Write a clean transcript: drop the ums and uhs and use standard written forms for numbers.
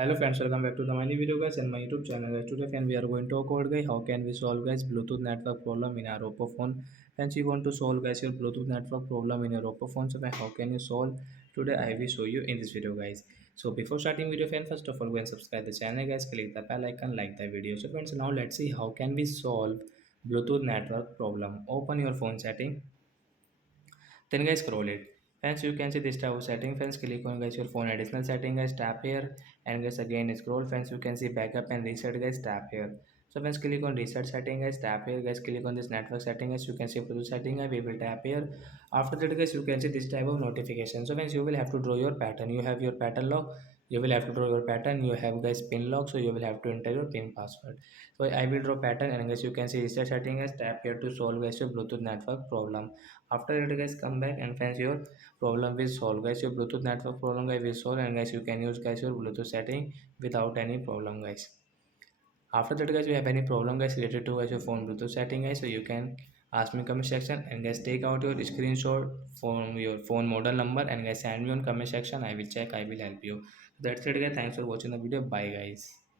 Hello friends, welcome back to the my new video guys and my YouTube channel guys. Today friend we are going to talk about guys how can we solve guys Bluetooth network problem in our Oppo phone. Friends, you want to solve guys your Bluetooth network problem in your Oppo phone. So how can you solve? Today I will show you in this video guys. So before starting video friend, first of all go and subscribe the channel guys. Click the bell icon, like the video. So friends, now let's see how can we solve Bluetooth network problem. Open your phone setting, then guys scroll it. Friends, you can see this type of setting. Friends, click on guys your phone additional setting guys, tap here, and guys again scroll. Friends, you can see backup and reset guys, tap here. So friends, click on reset setting guys, tap here guys, click on this network setting guys. You can see Bluetooth setting guys, we will tap here. After that guys, you can see this type of notification. So friends, you will have to draw your pattern. You have your pattern lock, you will have to draw your pattern. You have guys pin lock, so you will have to enter your pin password. So I will draw pattern, and guys you can see reset setting guys, tap here to solve guys your Bluetooth network problem. After that guys, come back and friends your problem will solve guys, your Bluetooth network problem guys will solve, and guys you can use guys your Bluetooth setting without any problem guys. After that guys, you have any problem guys related to guys your phone Bluetooth setting guys, so you can ask me in comment section, and guys take out your screenshot from your phone model number and guys send me on comment section. I will check, I will help you. That's it guys, thanks for watching the video. Bye guys.